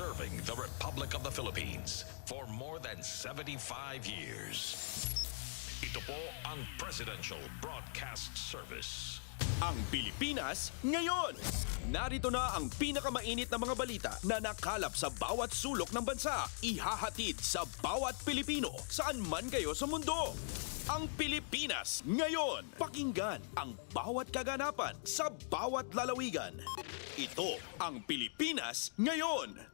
serving the Republic of the Philippines for more than 75 years. Ito po ang Presidential Broadcast Service. Ang Pilipinas ngayon. Narito na ang pinakamainit na mga balita na nakalap sa bawat sulok ng bansa. Ihahatid sa bawat Pilipino saan man kayo sa mundo. Ang Pilipinas ngayon. Pakinggan ang bawat kaganapan sa bawat lalawigan. Ito ang Pilipinas ngayon.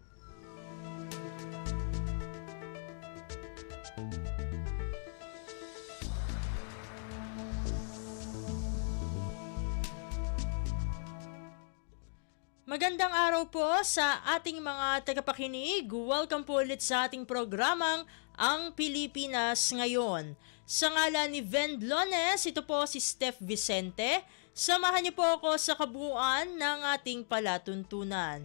Magandang araw po sa ating mga tagapakinig. Welcome po ulit sa ating programang Ang Pilipinas Ngayon. Sa ngalan ni Ven Blones, ito po si Steph Vicente. Samahan niyo po ako sa kabuuan ng ating palatuntunan.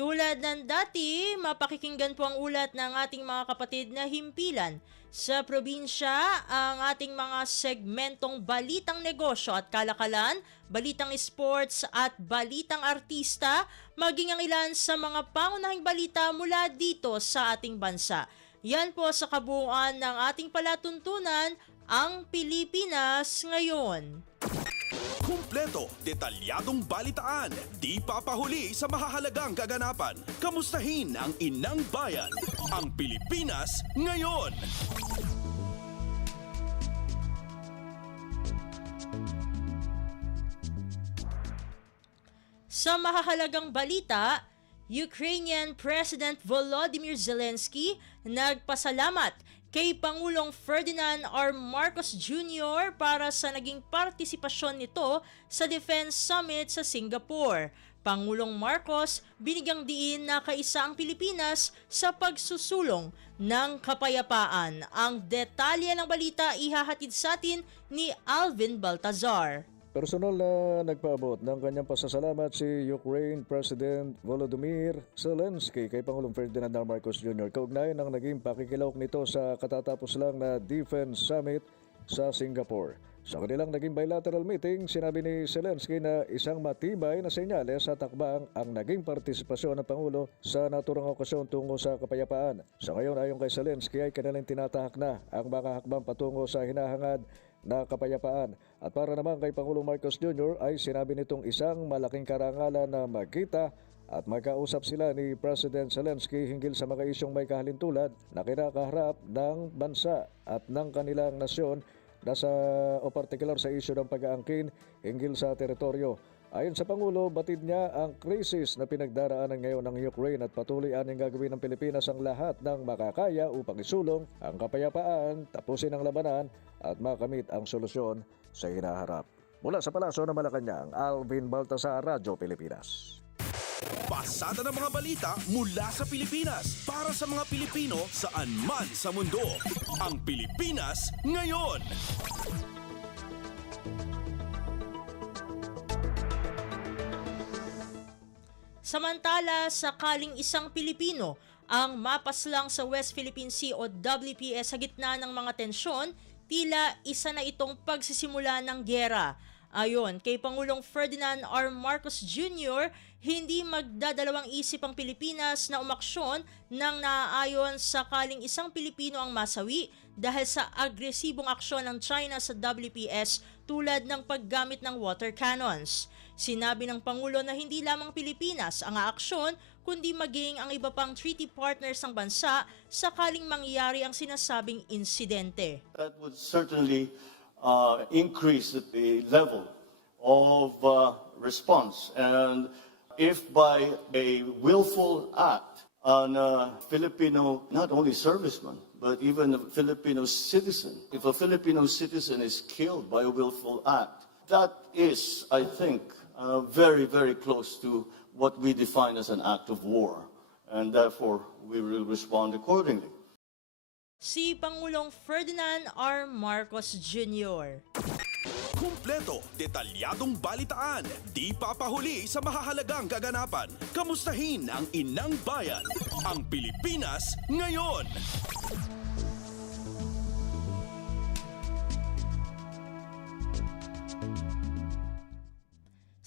Tulad ng dati, mapakikinggan po ang ulat ng ating mga kapatid na himpilan. Sa probinsya, ang ating mga segmentong balitang negosyo at kalakalan, balitang sports at balitang artista, maging ang ilan sa mga pangunahing balita mula dito sa ating bansa. Yan po sa kabuuan ng ating palatuntunan, ang Pilipinas ngayon. Kumpleto, detalyadong balitaan, di papahuli sa mahahalagang kaganapan. Kamustahin ang inang bayan, ang Pilipinas ngayon. Sa mahahalagang balita, Ukrainian President Volodymyr Zelensky nagpasalamat kay Pangulong Ferdinand R. Marcos Jr. para sa naging partisipasyon nito sa Defense Summit sa Singapore. Pangulong Marcos binigyang diin na kaisa ang Pilipinas sa pagsusulong ng kapayapaan. Ang detalye ng balita ihahatid sa atin ni Alvin Baltazar. Personal na nagpaabot ng kanyang pasasalamat si Ukraine President Volodymyr Zelensky kay Pangulong Ferdinand R. Marcos Jr. kaugnay ng naging pakikilahok nito sa katatapos lang na Defense Summit sa Singapore. Sa kanilang naging bilateral meeting, sinabi ni Zelensky na isang matibay na senyales sa takbang ang naging partisipasyon ng Pangulo sa naturang okasyon tungo sa kapayapaan. Sa ngayon, ayon kay Zelensky ay kanilang tinatahak na ang mga hakbang patungo sa hinahangad na kapayapaan. At para naman kay Pangulong Marcos Jr. ay sinabi nitong isang malaking karangalan na magkita at magkausap sila ni President Zelensky hinggil sa mga isyong may kahalintulad na kinakaharap ng bansa at ng kanilang nasyon o partikular sa isyu ng pag-aangkin hinggil sa teritoryo. Ayon sa Pangulo, batid niya ang krisis na pinagdaraanan ngayon ng Ukraine at patuloy aning gagawin ng Pilipinas ang lahat ng makakaya upang isulong ang kapayapaan, tapusin ang labanan at makamit ang solusyon sa hinaharap. Mula sa Palasyo ng Malacanang, Alvin Baltazar, Radyo Pilipinas. Pasada ng mga balita mula sa Pilipinas para sa mga Pilipino saan man sa mundo. Ang Pilipinas ngayon. Samantala, sakaling isang Pilipino ang mapaslang sa West Philippine Sea o WPS sa gitna ng mga tensyon, tila isa na itong pagsisimula ng gyera. Ayon kay Pangulong Ferdinand R. Marcos Jr., hindi magdadalawang isip ang Pilipinas na umaksyon nang naaayon sakaling isang Pilipino ang masawi dahil sa agresibong aksyon ng China sa WPS tulad ng paggamit ng water cannons. Sinabi ng Pangulo na hindi lamang Pilipinas ang aaksyon kundi maging ang iba pang treaty partners ng bansa sakaling mangyari ang sinasabing insidente. That would certainly increase the level of response. And if by a willful act on a Filipino, not only serviceman, but even a Filipino citizen, if a Filipino citizen is killed by a willful act, that is, I think, very, very close to what we define as an act of war. And therefore, we will respond accordingly. Si Pangulong Ferdinand R. Marcos Jr. Kumpleto, detalyadong balitaan, di papahuli sa mahahalagang kaganapan. Kamustahin ang inang bayan, ang Pilipinas ngayon.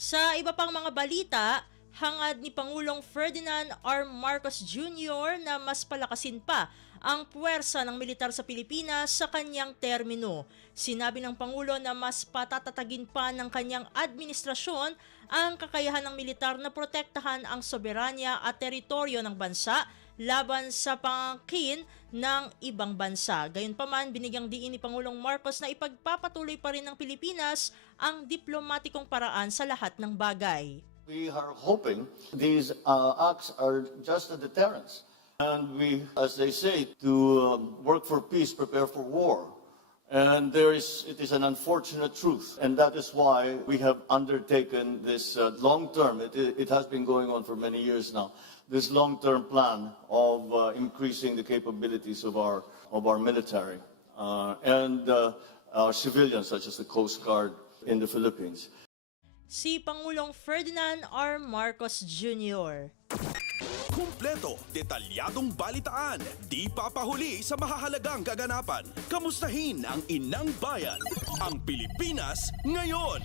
Sa iba pang mga balita, hangad ni Pangulong Ferdinand R. Marcos Jr. na mas palakasin pa ang puwersa ng militar sa Pilipinas sa kanyang termino. Sinabi ng Pangulo na mas patatatagin pa ng kanyang administrasyon ang kakayahan ng militar na protektahan ang soberanya at teritoryo ng bansa laban sa pangangkin ng ibang bansa. Gayunpaman, binigyang diin ni Pangulong Marcos na ipagpapatuloy pa rin ng Pilipinas ang diplomatikong paraan sa lahat ng bagay. We are hoping these acts are just a deterrence. And we, as they say, to work for peace, prepare for war. And it is an unfortunate truth. And that is why we have undertaken this long-term, it has been going on for many years now, this long-term plan of increasing the capabilities of our military and our civilians, such as the Coast Guard in the Philippines. Si Pangulong Ferdinand R. Marcos Jr. Kumpleto, detalyadong balitaan, di papahuli sa mahahalagang kaganapan. Kamustahin ang inang bayan, ang Pilipinas ngayon.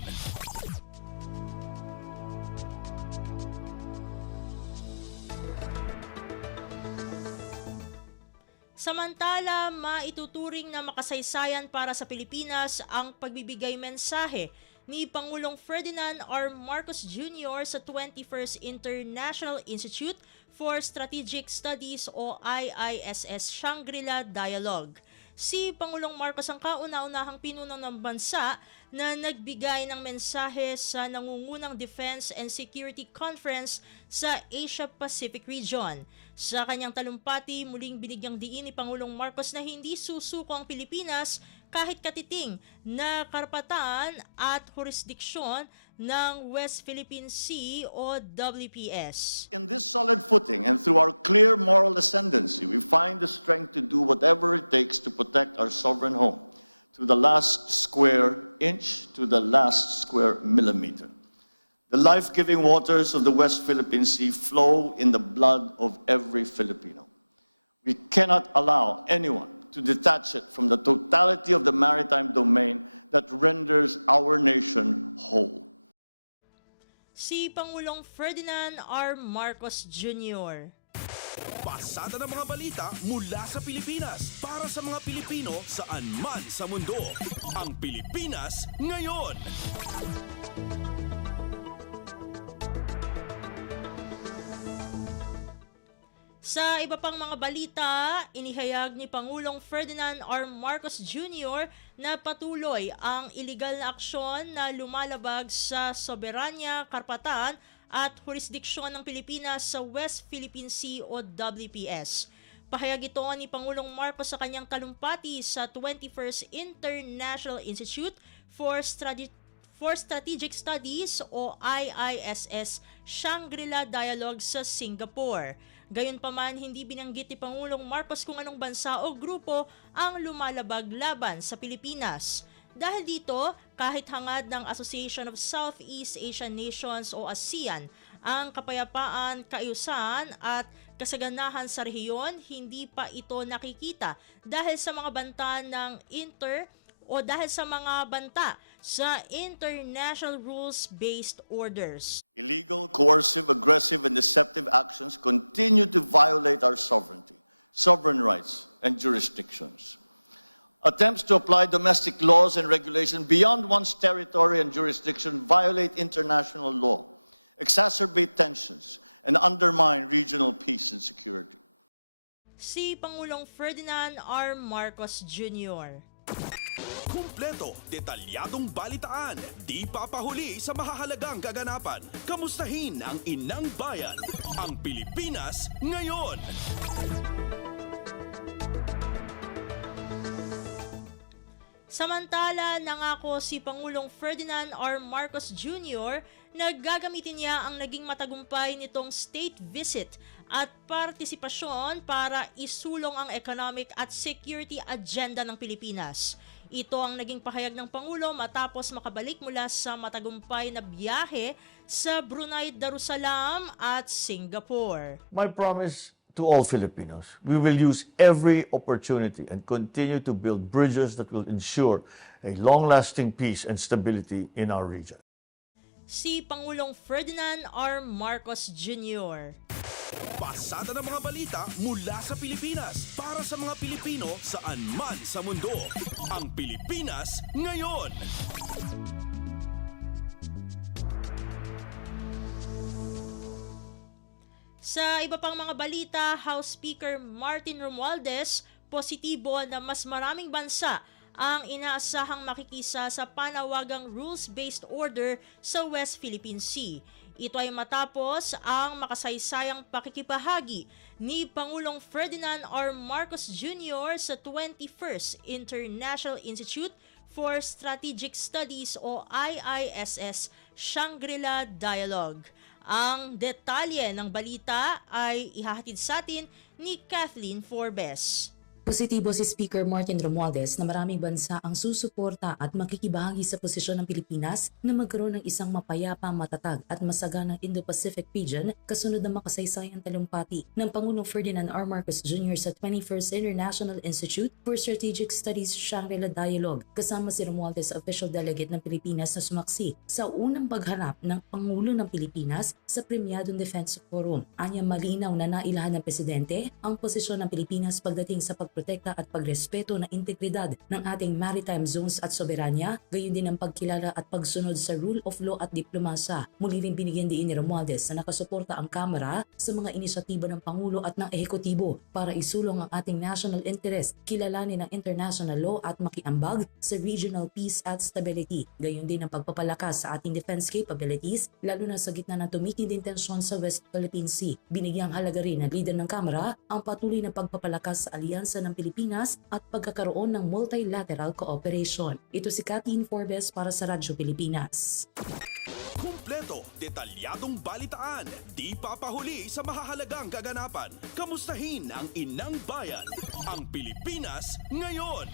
Samantala, maituturing na makasaysayan para sa Pilipinas ang pagbibigay mensahe ni Pangulong Ferdinand R. Marcos Jr. sa 21st International Institute for Strategic Studies o IISS Shangri-La Dialogue. Si Pangulong Marcos ang kauna-unahang pinuno ng bansa na nagbigay ng mensahe sa nangungunang Defense and Security Conference sa Asia-Pacific Region. Sa kanyang talumpati, muling binigyang diin ni Pangulong Marcos na hindi susuko ang Pilipinas kahit katiting na karapatan at jurisdiksyon ng West Philippine Sea o WPS. Si Pangulong Ferdinand R. Marcos Jr. Pasada ng mga balita mula sa Pilipinas para sa mga Pilipino saan man sa mundo. Ang Pilipinas ngayon. Sa iba pang mga balita, inihayag ni Pangulong Ferdinand R. Marcos Jr. na patuloy ang iligal na aksyon na lumalabag sa soberanya, karapatan at jurisdiksyon ng Pilipinas sa West Philippine Sea o WPS. Pahayag ito ni Pangulong Marcos sa kanyang talumpati sa 21st International Institute for Strategic Studies o IISS Shangri-La Dialogue sa Singapore. Gayunpaman, hindi binanggit ni Pangulong Marcos kung anong bansa o grupo ang lumalabag laban sa Pilipinas. Dahil dito, kahit hangad ng Association of Southeast Asian Nations o ASEAN, ang kapayapaan, kaayusan at kasaganahan sa rehiyon, hindi pa ito nakikita dahil sa mga banta ng dahil sa mga banta sa international rules-based orders. Si Pangulong Ferdinand R. Marcos Jr. Kumpleto, detalyadong balitaan, di papahuli sa mahahalagang kaganapan. Kamustahin ang inang bayan, ang Pilipinas ngayon. Samantala, nangako si Pangulong Ferdinand R. Marcos Jr. na gagamitin niya ang naging matagumpay nitong state visit at partisipasyon para isulong ang economic at security agenda ng Pilipinas. Ito ang naging pahayag ng Pangulo matapos makabalik mula sa matagumpay na biyahe sa Brunei Darussalam at Singapore. My promise to all Filipinos, we will use every opportunity and continue to build bridges that will ensure a long-lasting peace and stability in our region. si Pangulong Ferdinand R. Marcos Jr. Pasada ng mga balita mula sa Pilipinas para sa mga Pilipino saan man sa mundo. Ang Pilipinas ngayon. Sa iba pang mga balita, House Speaker Martin Romualdez, positibo na mas maraming bansa ang inaasahang makikisa sa panawagang rules-based order sa West Philippine Sea. Ito ay matapos ang makasaysayang pakikibahagi ni Pangulong Ferdinand R. Marcos Jr. sa 21st International Institute for Strategic Studies o IISS Shangri-La Dialogue. Ang detalye ng balita ay ihahatid sa atin ni Kathleen Forbes. Positibo si Speaker Martin Romualdez na maraming bansa ang susuporta at makikibahagi sa posisyon ng Pilipinas na magkaroon ng isang mapayapa, matatag at masaganang Indo-Pacific region kasunod ng makasaysayang talumpati ng Pangulong Ferdinand R. Marcos Jr. sa 21st International Institute for Strategic Studies Shangri-La Dialogue kasama si Romualdez, official delegate ng Pilipinas na sumaksi sa unang pagharap ng Pangulo ng Pilipinas sa Premyadong Defense Forum. Anya malinaw na nailahan ng Presidente ang posisyon ng Pilipinas pagdating sa pagprotekta at pagrespeto ng integridad ng ating maritime zones at soberanya, gayon din ang pagkilala at pagsunod sa rule of law at diplomasa. Muli rin binigyan din ni Romualdez na nakasuporta ang Kamara sa mga inisyatiba ng Pangulo at ng Ehekutibo para isulong ang ating national interest, kilalanin ang international law at makiambag sa regional peace at stability. Gayon din ang pagpapalakas sa ating defense capabilities, lalo na sa gitna ng tumitinding tensyon sa West Philippine Sea. Binigyang halaga rin ng leader ng Kamara ang patuloy na pagpapalakas sa alyansa ng Pilipinas at pagkakaroon ng multilateral cooperation. Ito si Kathleen Forbes para sa Radyo Pilipinas. Kumpleto, detalyadong balitaan, di papahuli sa mahahalagang kaganapan. Kamustahin ang inang bayan, ang Pilipinas ngayon.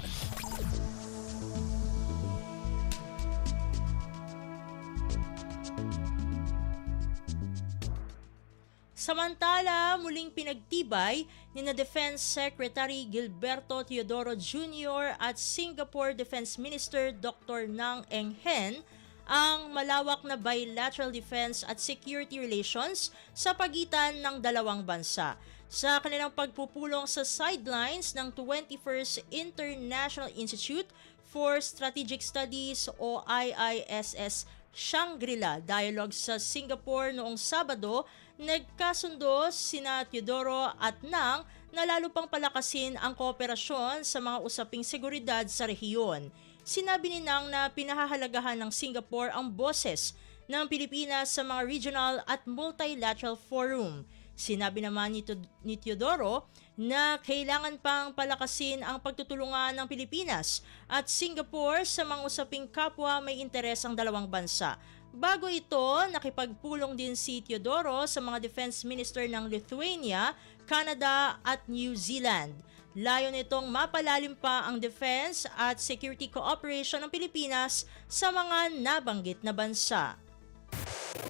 Samantala, muling pinagtibay ni na Defense Secretary Gilberto Teodoro Jr. at Singapore Defense Minister Dr. Nang Eng Hen ang malawak na bilateral defense at security relations sa pagitan ng dalawang bansa. Sa kanilang pagpupulong sa sidelines ng 21st International Institute for Strategic Studies o IISS Shangri-La Dialogue sa Singapore noong Sabado, nagkasundo sina Teodoro at Nang na lalo pang palakasin ang kooperasyon sa mga usaping seguridad sa rehiyon. Sinabi ni Nang na pinahahalagahan ng Singapore ang boses ng Pilipinas sa mga regional at multilateral forum. Sinabi naman ni Teodoro na kailangan pang palakasin ang pagtutulungan ng Pilipinas at Singapore sa mga usaping kapwa may interes ang dalawang bansa. Bago ito, nakipagpulong din si Teodoro sa mga defense minister ng Lithuania, Canada at New Zealand. Layo nitong mapalalim pa ang defense at security cooperation ng Pilipinas sa mga nabanggit na bansa.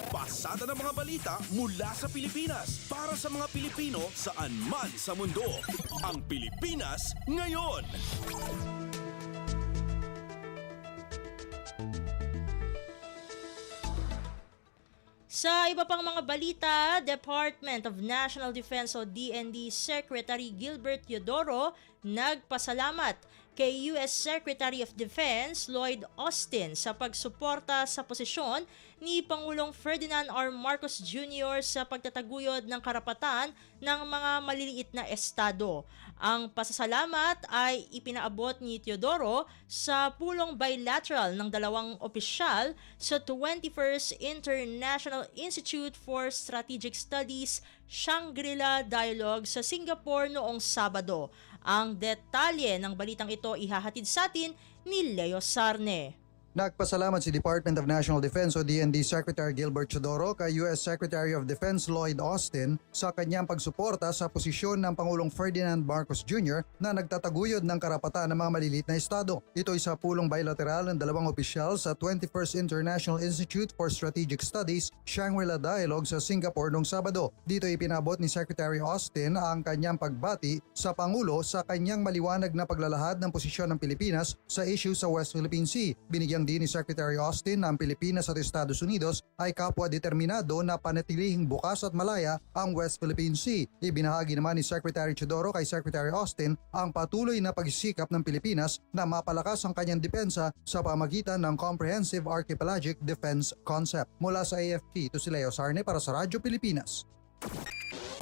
Pasada ng mga balita mula sa Pilipinas para sa mga Pilipino saan man sa mundo. Ang Pilipinas ngayon. Sa iba pang mga balita, Department of National Defense o DND Secretary Gilbert Teodoro nagpasalamat kay US Secretary of Defense Lloyd Austin sa pagsuporta sa posisyon ni Pangulong Ferdinand R. Marcos Jr. sa pagtataguyod ng karapatan ng mga maliliit na estado. Ang pasasalamat ay ipinaabot ni Teodoro sa pulong bilateral ng dalawang opisyal sa 21st International Institute for Strategic Studies Shangri-La Dialogue sa Singapore noong Sabado. Ang detalye ng balitang ito ihahatid sa atin ni Leo Sarne. Nagpasalamat si Department of National Defense o DND Secretary Gilbert Teodoro kay US Secretary of Defense Lloyd Austin sa kanyang pagsuporta sa posisyon ng Pangulong Ferdinand Marcos Jr. na nagtataguyod ng karapatan ng mga maliliit na estado. Ito ay sa pulong bilateral ng dalawang opisyal sa 21st International Institute for Strategic Studies Shangri-La Dialogue sa Singapore noong Sabado. Dito ipinabot ni Secretary Austin ang kanyang pagbati sa Pangulo sa kanyang maliwanag na paglalahad ng posisyon ng Pilipinas sa issue sa West Philippine Sea. Binigyang Pinapayagan din ni Secretary Austin na ang Pilipinas at Estados Unidos ay kapwa determinado na panatilihing bukas at malaya ang West Philippine Sea. Ibinahagi naman ni Secretary Chodoro kay Secretary Austin ang patuloy na pagsisikap ng Pilipinas na mapalakas ang kanyang depensa sa pamagitan ng Comprehensive Archipelagic Defense Concept. Mula sa AFP, ito si Leo Sarne para sa Radyo Pilipinas.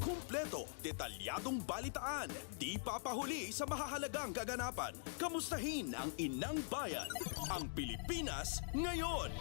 Kumpleto, detalyadong balitaan, di papahuli sa mahahalagang kaganapan. Kamustahin ang inang bayan, ang Pilipinas ngayon.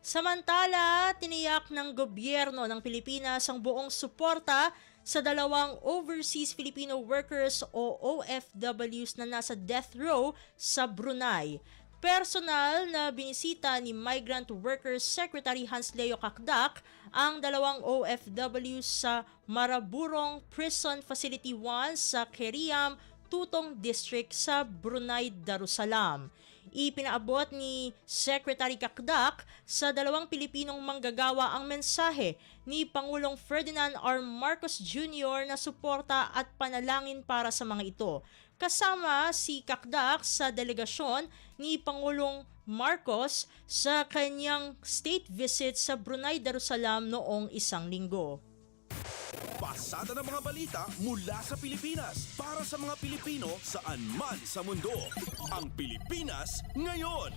Samantala, tiniyak ng gobyerno ng Pilipinas ang buong suporta sa dalawang Overseas Filipino Workers o OFWs na nasa death row sa Brunei. Personal na binisita ni Migrant Workers Secretary Hans Leo Kakdak ang dalawang OFWs sa Maraburong Prison Facility 1 sa Keriam, Tutong District sa Brunei Darussalam. Ipinaabot ni Secretary Kakdak sa dalawang Pilipinong manggagawa ang mensahe ni Pangulong Ferdinand R. Marcos Jr. na suporta at panalangin para sa mga ito. Kasama si Kakdak sa delegasyon ni Pangulong Marcos sa kanyang state visit sa Brunei Darussalam noong isang linggo. Pasada ng mga balita mula sa Pilipinas para sa mga Pilipino saan man sa mundo. Ang Pilipinas ngayon.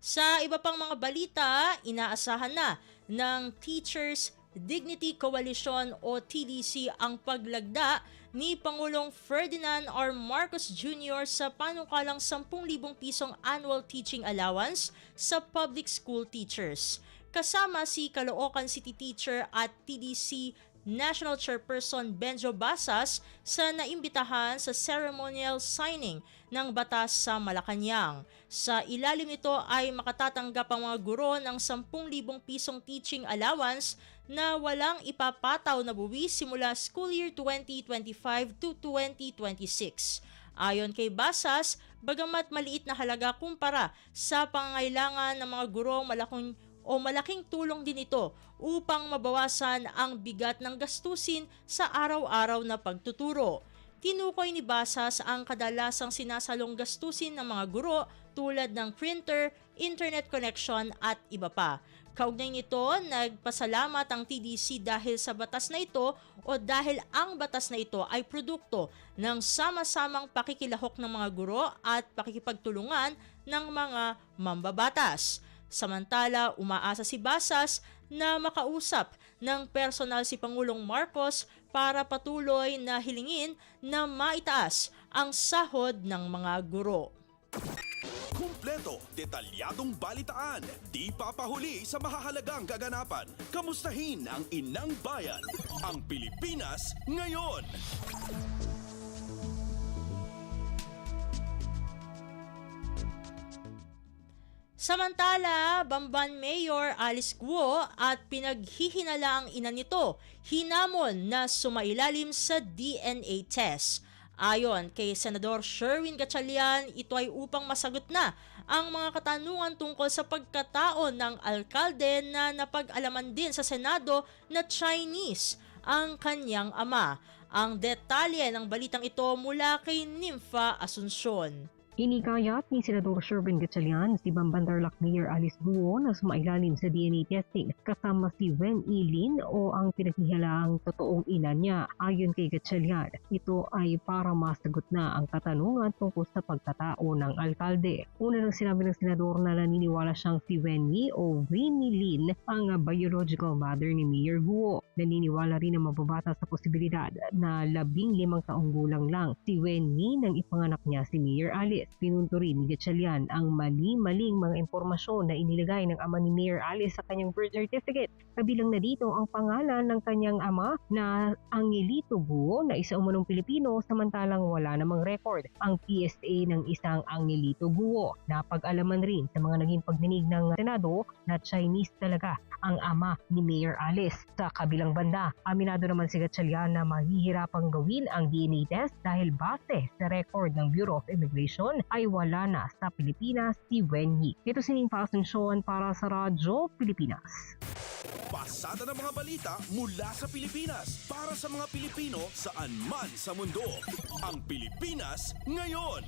Sa iba pang mga balita, inaasahan na ng Teachers Dignity Coalition o TDC ang paglagda ni Pangulong Ferdinand R. Marcos Jr. sa panukalang 10,000 pisong annual teaching allowance sa public school teachers. Kasama si Caloocan City Teacher at TDC National Chairperson Benjo Basas sa naimbitahan sa ceremonial signing ng batas sa Malacanang. Sa ilalim nito ay makatatanggap ang mga guro ng 10,000 pisong teaching allowance na walang ipapataw na buwis simula school year 2025 to 2026. Ayon kay Basas, bagamat maliit na halaga kumpara sa pangangailangan ng mga guro, malaking tulong din ito upang mabawasan ang bigat ng gastusin sa araw-araw na pagtuturo. Tinukoy ni Basas ang kadalasang sinasalong gastusin ng mga guro tulad ng printer, internet connection at iba pa. Kaugnay nito, nagpasalamat ang TDC dahil sa batas na ito o dahil ang batas na ito ay produkto ng sama-samang pakikilahok ng mga guro at pakikipagtulungan ng mga mambabatas. Samantala, umaasa si Basas na makausap ng personal si Pangulong Marcos para patuloy na hilingin na maitaas ang sahod ng mga guro. Kumpleto, detalyadong balitaan, di papahuli sa mahahalagang kaganapan. Kamustahin ang inang bayan, ang Pilipinas ngayon. Samantala, Bamban Mayor Alice Guo at pinaghihinala ang ina nito, hinamon na sumailalim sa DNA test. Ayon kay Senador Sherwin Gatchalian, ito ay upang masagot na ang mga katanungan tungkol sa pagkatao ng alkalde na napag-alaman din sa Senado na Chinese ang kanyang ama. Ang detalye ng balitang ito mula kay Nympha Asuncion. Inikayat ni Senador Sherwin Gatchalian si Bamban Tarlac Mayor Alice Guo na sumailalim sa DNA testing kasama si Wen Ilin o ang pinaghihalaang totoong ina niya. Ayon kay Gatchalian, ito ay para masagot na ang katanungan tungkol sa pagkatao ng alkalde. Una nang sinabi ng senador na naniniwala siyang si Wenny o Winnie Lin ang biological mother ni Mayor Guo. Naniniwala rin na mababata sa posibilidad na 15 taong gulang lang si Wenny nang ipanganak niya si Mayor Alice. Pinunto rin ni Gatchalian ang mali-maling mga impormasyon na inilagay ng ama ni Mayor Alice sa kanyang birth certificate. Kabilang na dito ang pangalan ng kanyang ama na Angelito Guo na isa umanong Pilipino samantalang wala namang record ang PSA ng isang Angelito Guo. Napag-alaman rin sa mga naging pagdinig ng Senado na Chinese talaga ang ama ni Mayor Alice. Sa kabilang banda, aminado naman si Gatchalian na mahihirapang gawin ang DNA test dahil base sa record ng Bureau of Immigration naman ay wala na sa Pilipinas si Wen Yi. Ito si Ning Pasensyon para sa Radyo Pilipinas. Pasada ng mga balita mula sa Pilipinas para sa mga Pilipino saan man sa mundo. Ang Pilipinas ngayon.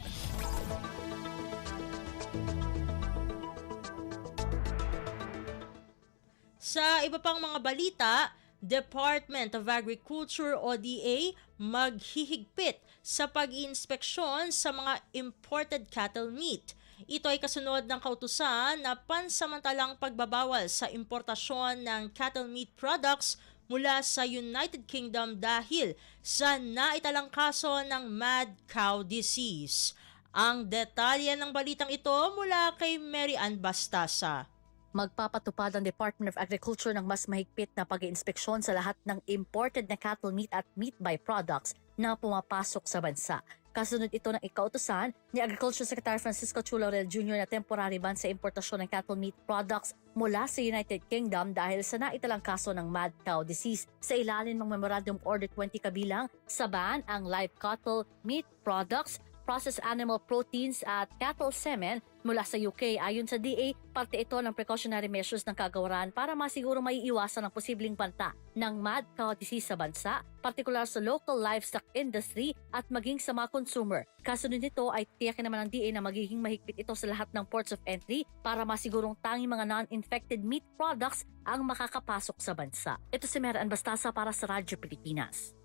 Sa iba pang mga balita, Department of Agriculture o DA maghihigpit sa pag-iinspeksyon sa mga imported cattle meat. Ito ay kasunod ng kautusan na pansamantalang pagbabawal sa importasyon ng cattle meat products mula sa United Kingdom dahil sa naitalang kaso ng mad cow disease. Ang detalye ng balitang ito mula kay Mary Ann Bastasa. Magpapatupad ang Department of Agriculture ng mas mahigpit na pag-iinspeksyon sa lahat ng imported na cattle meat at meat byproducts na pumapasok sa bansa. Kasunod ito ng ikautusan ni Agriculture Secretary Francisco Chu Laurel Jr. na temporary ban sa importasyon ng cattle meat products mula sa United Kingdom dahil sa naitalang kaso ng mad cow disease. Sa ilalim ng Memorandum Order 20 kabilang sa ban ang live cattle meat products, processed animal proteins at cattle semen mula sa UK. Ayon sa DA, parte ito ng precautionary measures ng kagawaran para masiguro maiiwasan ang posibleng banta ng mad cow disease sa bansa, partikular sa local livestock industry at maging sa mga consumer. Kasunod nito ay tiyakin naman ng DA na magiging mahigpit ito sa lahat ng ports of entry para masigurong tanging mga non-infected meat products ang makakapasok sa bansa. Ito si Mary Ann Bastasa para sa Radyo Pilipinas.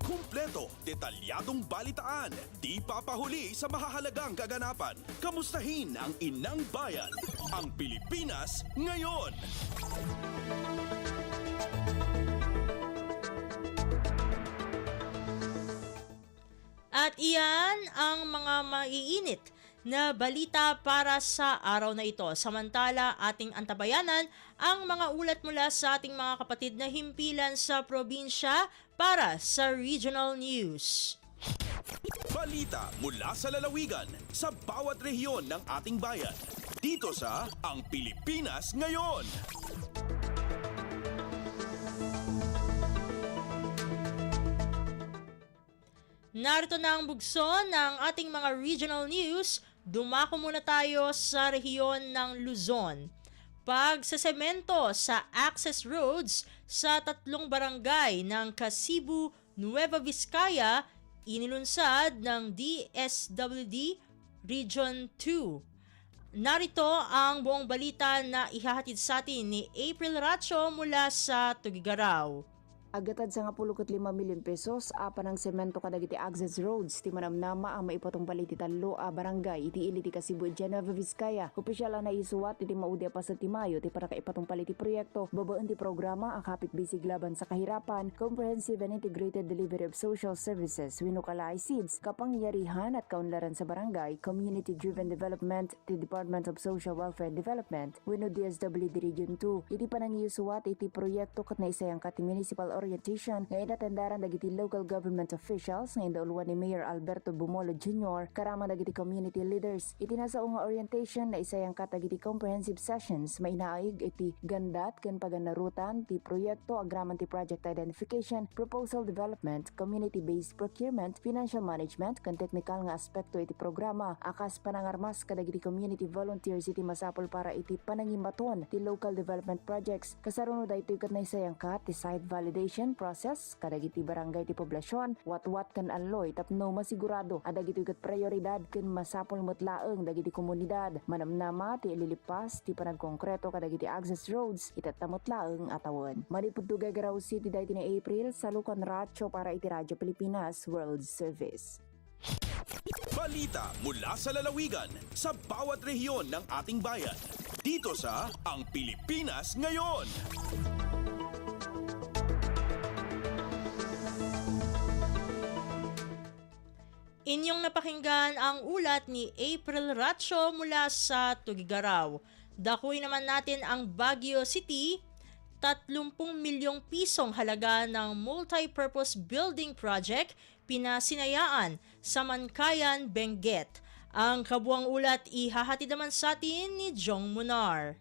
Kumpleto, detalyadong balitaan, di papahuli sa mahahalagang kaganapan. Kamustahin ang inang bayan, ang Pilipinas ngayon. At iyan ang mga maiinit na balita para sa araw na ito. Samantala, ating antabayanan ang mga ulat mula sa ating mga kapatid na himpilan sa probinsya para sa regional news. Balita mula sa lalawigan sa bawat rehiyon ng ating bayan. Dito sa Ang Pilipinas Ngayon. Narito na ang bugso ng ating mga regional news. Dumako muna tayo sa rehiyon ng Luzon. Pagsasemento sa access roads sa 3 barangay ng Kasibu, Nueva Vizcaya, inilunsad ng DSWD Region 2. Narito ang buong balita na ihahatid sa atin ni April Racho mula sa Tugigaraw. Agatad sa nga 15 milyon pesos, apan ang semento kadagiti access roads, ti manamnama ang maipatong palit talo a barangay, iti ili ti Kasibu, Nueva Vizcaya. Opisyal na isuwat iti maudya pa sa Timayo, ti para kaipatong palit ti proyekto, babaan ti programa ang kapit bisig laban sa kahirapan, Comprehensive and Integrated Delivery of Social Services, winukalay SEEDS, kapangyarihan at kaunlaran sa barangay, Community-Driven Development, ti Department of Social Welfare Development, wino DSWD Region 2, iti panangiyusuwat iti proyekto kat na isayang kati municipal orientation nga inatendaran dagiti local government officials nga indauluan ni Mayor Alberto Bumolo Jr. karama dagiti community leaders. Iti nasa nga orientation na isayang katagiti comprehensive sessions mainaig iti gandat ken paganarutan ti proyekto agraman ti project identification, proposal development, community-based procurement, financial management ken technical nga aspekto iti programa akas panangarmas kadagiti community volunteers iti masapol para iti panangimaton ti local development projects. Kasaruno daytoy ket na isayang kat ti site validation process kadagiti barangay ti poblasyon wat-wat ken alloy tapno masigurado adagiti ket prioridad ken masapol mutlaeng dagiti komunidad manamnama ti ililipas ti panagkonkreto kadagiti access roads itatamot laeng atawon. Manipud Gagaraw City daytoy ni April Salukan Racho para iti Radyo Pilipinas World Service. Balita mula sa lalawigan sa bawat rehiyon ng ating bayan. Dito sa Ang Pilipinas Ngayon. Inyong napakinggan ang ulat ni April Racho mula sa Tugigaraw. Dakuy naman natin ang Baguio City, 30 milyong pisong halaga ng multi-purpose building project pinasinayaan sa Mankayan, Benguet. Ang kabuang ulat ihahatid naman sa atin ni Jong Munar.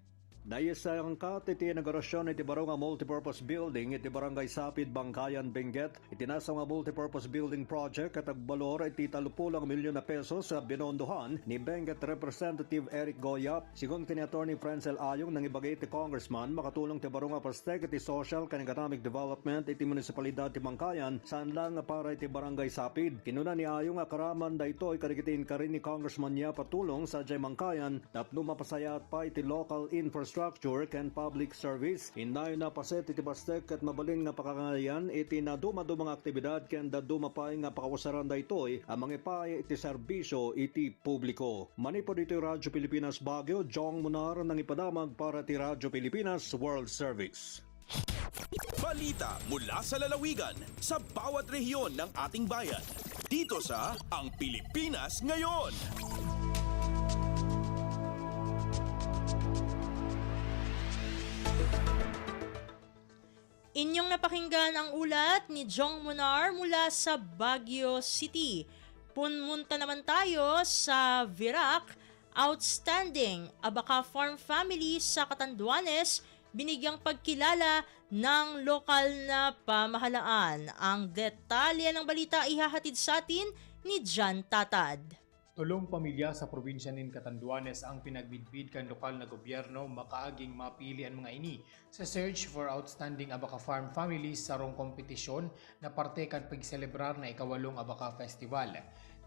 Naisang iti inaugurasyon iti barong nga multipurpose building iti barangay Sapid, Bangkayan, Benguet. Itinasa nga multipurpose building project at agbalor iti 30 milyon na pesos sa binondohan ni Benguet Representative Eric Goyap. Sigon kini Attorney Frenzel Ayong nang ibagay iti congressman makatulong ti barong nga prostek iti social and economic development iti munisipalidad ti Bangkayan saan lang para iti barangay Sapid. Kinuna ni Ayong nga karaman dayto ikarigitin ka rin ni congressman niya patulong sa Jay Bangkayan tapno mapasayat pa iti local infrastructure and public service. Inay na paset iti bastek at mabalin nga pakangalayan iti na dumadumang aktibidad ken da dumapay nga pakawasaran daytoy ang mga ipay iti serbisyo iti publiko. Manipod iti Radyo Pilipinas Baguio, Jong Munar nang ipadamag para ti Radyo Pilipinas World Service. Balita mula sa lalawigan sa bawat rehiyon ng ating bayan. Dito sa Ang Pilipinas Ngayon. Inyong napakinggan ang ulat ni Jong Munar mula sa Baguio City. Pumunta naman tayo sa Virac. Outstanding Abaca Farm Family sa Catanduanes binigyang pagkilala ng lokal na pamahalaan. Ang detalye ng balita ihahatid sa atin ni Jan Tatad. Tulong pamilya sa probinsya nin Catanduanes ang pinagbidbid kan lokal na gobyerno makaaging mapili ang mga ini sa search for outstanding Abaca Farm families sa rong kompetisyon na parte kan pagselebrar na ikawalong Abaca Festival.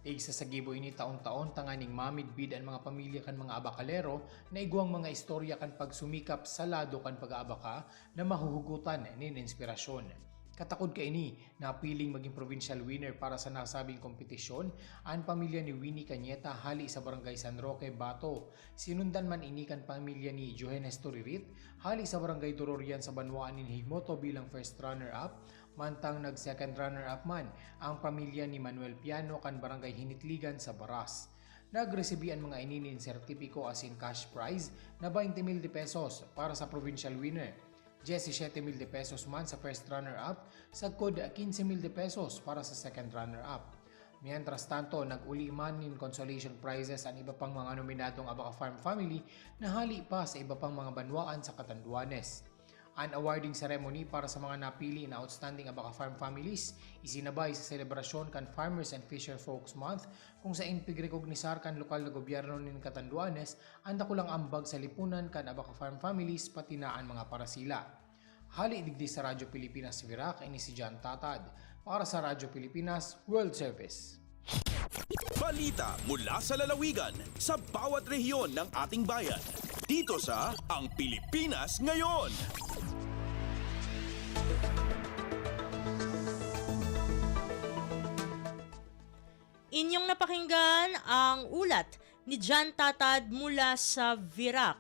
Tigsa sa gibo ini taon-taon tanganing mamidbid ang mga pamilya kan mga abakalero na iguang mga istorya kan pagsumikap sa lado kan pag-aabaka na mahuhugutan nin inspirasyon. Katakod ka ini na piling maging provincial winner para sa nasabing kompetisyon ang pamilya ni Winnie Cañeta hali sa barangay San Roque, Bato. Sinundan man ini kan pamilya ni Johannes Toririt hali sa barangay Durorian sa Banwaan ni Higmoto bilang first runner-up, mantang nag-second runner-up man ang pamilya ni Manuel Piano kan barangay Hinitligan sa Baras. Nagresibian mga ininin sertipiko as in cash prize na 20,000 pesos para sa provincial winner. 17,000 pesos man sa first runner-up, sagkod 15,000 pesos para sa second runner-up. Mientras tanto, nag-uli man in consolation prizes ang iba pang mga nominadong Abaca Farm Family na hali pa sa iba pang mga banwaan sa Catanduanes. Ang awarding ceremony para sa mga napili na outstanding Abaca Farm Families isinabay sa selebrasyon kan Farmers and Fisher Folks Month kung saan pigrekognisar kan lokal na gobyerno nin Catanduanes ang dakulang ambag sa lipunan kan Abaca Farm Families pati na ang mga parasila. Hali digdi sa Radyo Pilipinas Virac, ini si Jan Tatad para sa Radyo Pilipinas World Service. Balita mula sa lalawigan sa bawat rehiyon ng ating bayan. Dito sa Ang Pilipinas Ngayon. Inyong napakinggan ang ulat ni Jan Tatad mula sa Virac.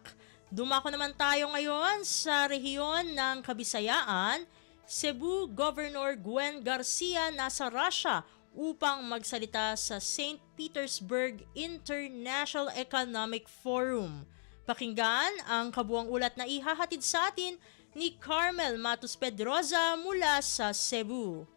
Dumako naman tayo ngayon sa rehiyon ng Kabisayaan. Cebu Governor Gwen Garcia nasa Russia upang magsalita sa St. Petersburg International Economic Forum. Pakinggan ang kabuang ulat na ihahatid sa atin ni Carmel Matos Pedroza mula sa Cebu.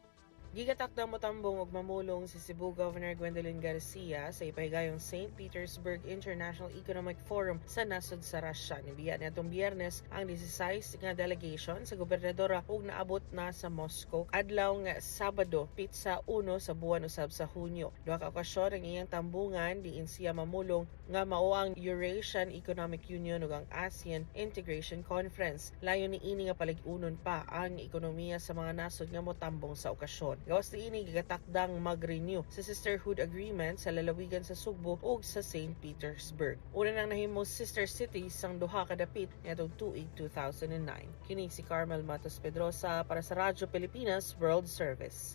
Gigatakdang motambong ug mamulong si Cebu Governor Gwendolyn Garcia sa ipahigayong St. Petersburg International Economic Forum sa nasod sa Russia. Nibiya nitong Biyernes ang 16 nga delegation sa gobernadora ug naabot na sa Moscow adlaw nga Sabado pitsa 1 sa buwan usab sa Hunyo. Duha ka okasyon ang iyang tambungan diin siya mamulong nga mao ang Eurasian Economic Union ug ang ASEAN Integration Conference. Layon ni ini nga palig-unon pa ang ekonomiya sa mga nasod nga motambong sa okasyon. Gawas ini gigatakdang mag-renew sa Sisterhood Agreement sa lalawigan sa Sugbo ug sa St. Petersburg. Una nang nahimong sister cities sang duha ka dapit niadtong tuig 2009. Kini si Carmel Matos Pedroza para sa Radyo Pilipinas World Service.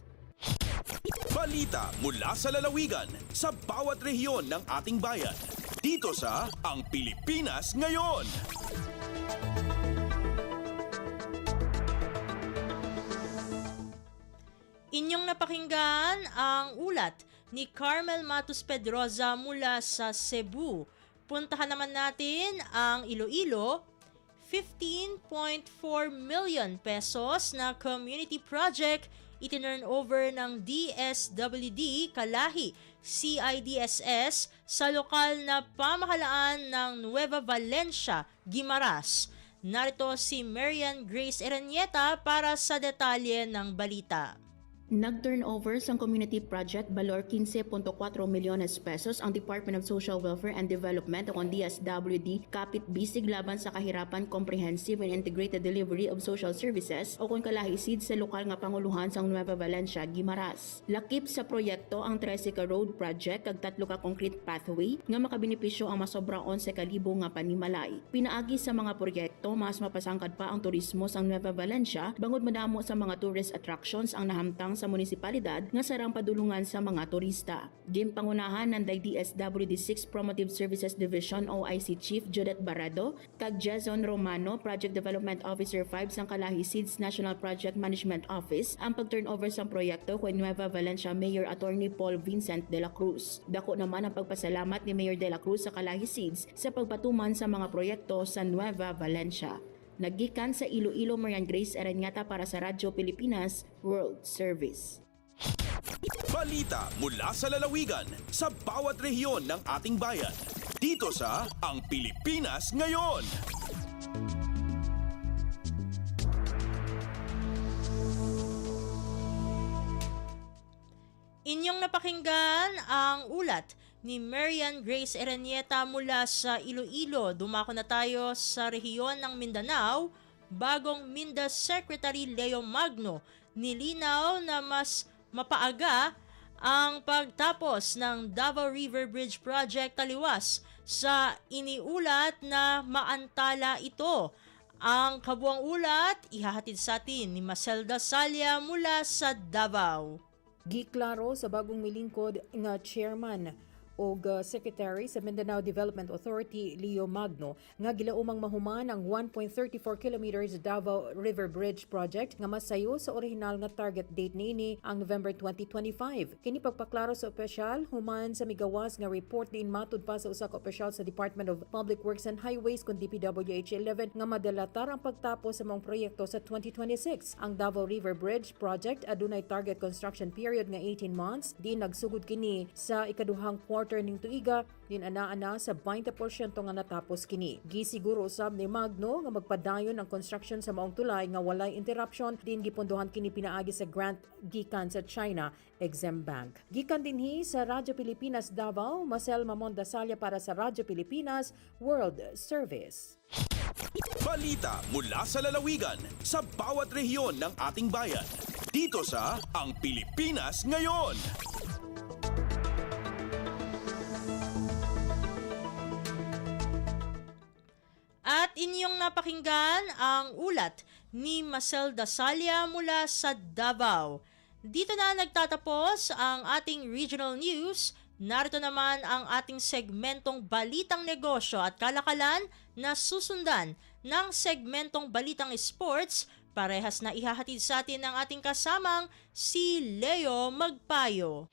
Balita mula sa lalawigan sa bawat rehiyon ng ating bayan. Dito sa Ang Pilipinas Ngayon. Inyong napakinggan ang ulat ni Carmel Matos Pedroza mula sa Cebu. Puntahan naman natin ang Iloilo. 15.4 million pesos na community project itinurn over ng DSWD Kalahi CIDSS sa lokal na pamahalaan ng Nueva Valencia, Guimaras. Narito si Marian Grace Eranieta para sa detalye ng balita. Nag-turnover sa community project balor 15.4 milyones pesos ang Department of Social Welfare and Development o DSWD kapit bisig laban sa kahirapan comprehensive and integrated delivery of social services o kung kalahisid sa lokal nga panguluhan sang Nueva Valencia, Guimaras. Lakip sa proyekto ang Tresica Road Project kag 3 ka concrete pathway nga makabenepisyo ang masobra 11,000 nga panimalay. Pinaagi sa mga proyekto mas mapasangkad pa ang turismo sang Nueva Valencia bangod madamo sa mga tourist attractions ang nahamtang sa munisipalidad nga sarang padulungan sa mga turista. Ginpangunahan ng DSWD 6 Promotive Services Division OIC Chief Judith Barrado kag Jason Romano, Project Development Officer 5 sang Kalahi Seeds National Project Management Office ang pag-turnover sa proyekto kay Nueva Valencia Mayor Attorney Paul Vincent de la Cruz. Dako naman ang pagpasalamat ni Mayor de la Cruz sa Kalahi Seeds sa pagpatuman sa mga proyekto sa Nueva Valencia. Naggikan sa Iloilo, Marian Grace Eranieta para sa Radyo Pilipinas World Service. Balita mula sa lalawigan sa bawat rehiyon ng ating bayan. Dito sa Ang Pilipinas Ngayon. Inyong napakinggan ang ulat ni Marian Grace Eranieta mula sa Iloilo. Dumako na tayo sa rehiyon ng Mindanao. Bagong Minda Secretary Leo Magno nilinaw na mas mapaaga ang pagtapos ng Davao River Bridge Project taliwas sa iniulat na maantala ito. Ang kabuang ulat ihahatid sa atin ni Maselda Salya mula sa Davao. Giklaro sa bagong milingkod nga chairman o Secretary sa Mindanao Development Authority Leo Magno nga gilaumang mahuman ang 1.34 kilometers Davao River Bridge Project nga masayo sa orihinal nga target date niini ang November 2025. Kini pagpaklaro sa opisyal human sa migawas nga report din matud pa sa usa ka opisyal sa Department of Public Works and Highways kun DPWH 11 nga madalatar ang pagtapos sa mga proyekto sa 2026. Ang Davao River Bridge Project adunay target construction period nga 18 months. Di nagsugod kini sa ikaduhang quarter ning tuiga din ana sa 20% nga natapos kini. Gisiguro usab ni Magno nga magpadayon ang construction sa maong tulay nga walay interruption din gipondohan kini pinaagi sa grant gikan sa China Exim Bank. Gikan dinhi sa Radyo Pilipinas Davao, Marcel Mamonda Salya para sa Radyo Pilipinas World Service. Balita mula sa lalawigan sa bawat rehiyon ng ating bayan. Dito sa Ang Pilipinas Ngayon. At inyong napakinggan ang ulat ni Maselda Salya mula sa Davao. Dito na nagtatapos ang ating regional news. Narito naman ang ating segmentong Balitang Negosyo at Kalakalan na susundan ng segmentong Balitang Sports. Parehas na ihahatid sa atin ng ating kasamang si Leo Magpayo.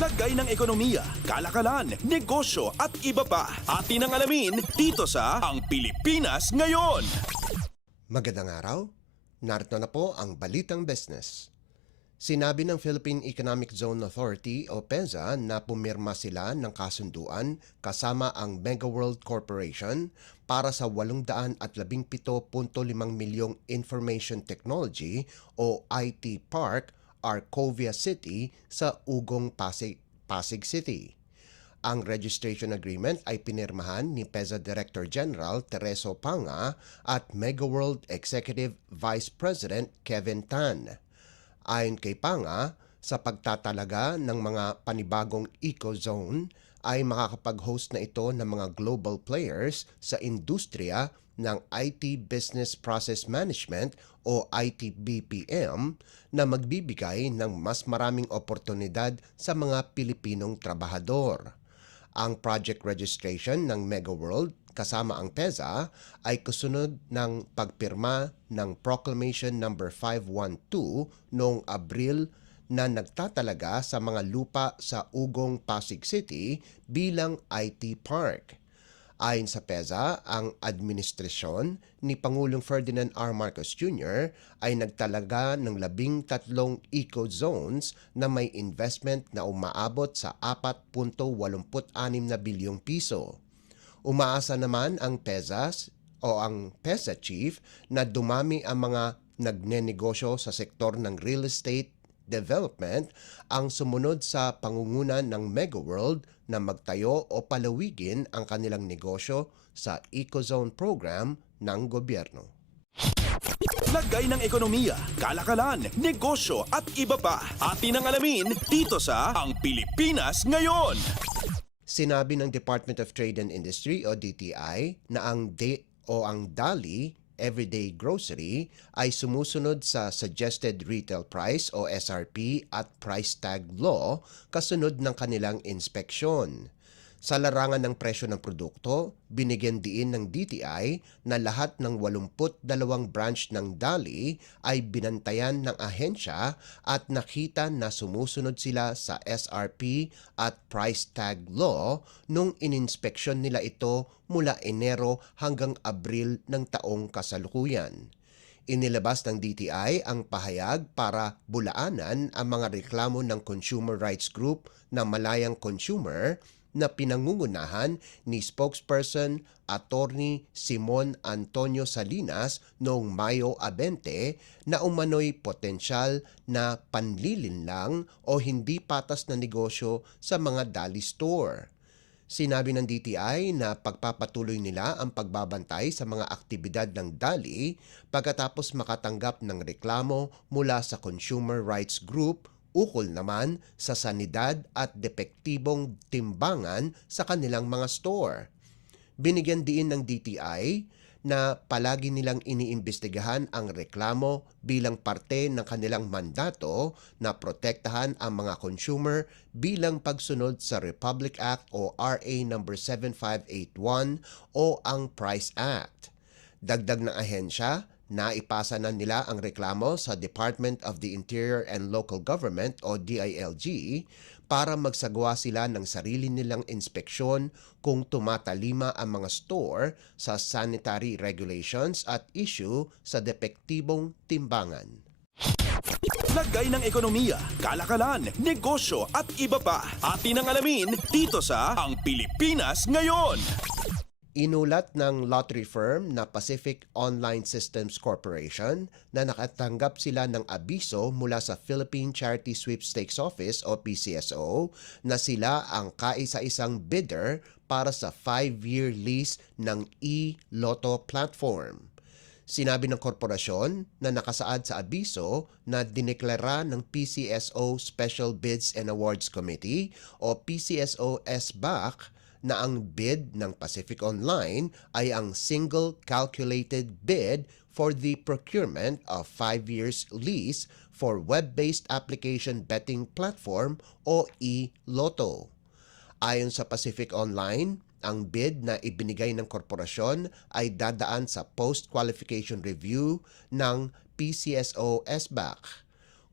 Lagay ng ekonomiya, kalakalan, negosyo at iba pa. Atin ang alamin dito sa Ang Pilipinas Ngayon. Magandang araw. Narito na po ang Balitang Business. Sinabi ng Philippine Economic Zone Authority o PEZA na pumirma sila ng kasunduan kasama ang Megaworld Corporation para sa 817.5 milyong Information Technology o IT Park Arcovia City sa Ugong Pasig City. Ang registration agreement ay pinirmahan ni PEZA Director General Tereso Panga at Megaworld Executive Vice President Kevin Tan. Ayon kay Panga, sa pagtatalaga ng mga panibagong eco-zone ay makakapag-host na ito ng mga global players sa industriya ng IT Business Process Management o IT BPM na magbibigay ng mas maraming oportunidad sa mga Pilipinong trabahador. Ang project registration ng Megaworld kasama ang PEZA ay kasunod ng pagpirma ng Proclamation No. 512 noong Abril na nagtatalaga sa mga lupa sa Ugong Pasig City bilang IT Park. Ayon sa PEZA, ang administrasyon ni Pangulong Ferdinand R. Marcos Jr. ay nagtalaga ng 13 eco-zones na may investment na umaabot sa 4.86 na bilyong piso. Umaasa naman ang PEZA o ang PEZA chief na dumami ang mga nagnenegosyo sa sektor ng real estate development ang sumunod sa pangunguna ng MegaWorld na magtayo o palawigin ang kanilang negosyo sa EcoZone program ng gobyerno. Lagay ng ekonomiya, kalakalan, negosyo at iba pa. Atin ang alamin dito sa Ang Pilipinas Ngayon. Sinabi ng Department of Trade and Industry o DTI na ang DALI everyday grocery ay sumusunod sa Suggested Retail Price o SRP at Price Tag Law kasunod ng kanilang inspeksyon. Sa larangan ng presyo ng produkto, binigyan diin ng DTI na lahat ng 82 branch ng DALI ay binantayan ng ahensya at nakita na sumusunod sila sa SRP at Price Tag Law nung ininspeksyon nila ito mula Enero hanggang Abril ng taong kasalukuyan. Inilabas ng DTI ang pahayag para bulaanan ang mga reklamo ng consumer rights group na Malayang Consumer na pinangungunahan ni spokesperson Attorney Simon Antonio Salinas noong Mayo 20 na umano'y potensyal na panlilinlang o hindi patas na negosyo sa mga DALI store. Sinabi ng DTI na pagpapatuloy nila ang pagbabantay sa mga aktibidad ng DALI pagkatapos makatanggap ng reklamo mula sa consumer rights group ukol naman sa sanidad at depektibong timbangan sa kanilang mga store. Binigyan diin ng DTI na palagi nilang iniimbestigahan ang reklamo bilang parte ng kanilang mandato na protektahan ang mga consumer bilang pagsunod sa Republic Act o RA No. 7581 o ang Price Act. Dagdag ng ahensya, naipasa na nila ang reklamo sa Department of the Interior and Local Government o DILG para magsagawa sila ng sarili nilang inspeksyon kung tumatalima ang mga store sa sanitary regulations at issue sa depektibong timbangan. Lagay ng ekonomiya, kalakalan, negosyo at iba pa. Atin ang alamin dito sa Ang Pilipinas Ngayon. Inulat ng lottery firm na Pacific Online Systems Corporation na nakatanggap sila ng abiso mula sa Philippine Charity Sweepstakes Office o PCSO na sila ang kaisa-isang bidder para sa 5-year lease ng e-Lotto platform. Sinabi ng korporasyon na nakasaad sa abiso na dineklara ng PCSO Special Bids and Awards Committee o PCSO SBAC na ang bid ng Pacific Online ay ang single calculated bid for the procurement of 5 years lease for web-based application betting platform o e-Lotto. Ayon sa Pacific Online, ang bid na ibinigay ng korporasyon ay dadaan sa post-qualification review ng PCSO SBAC.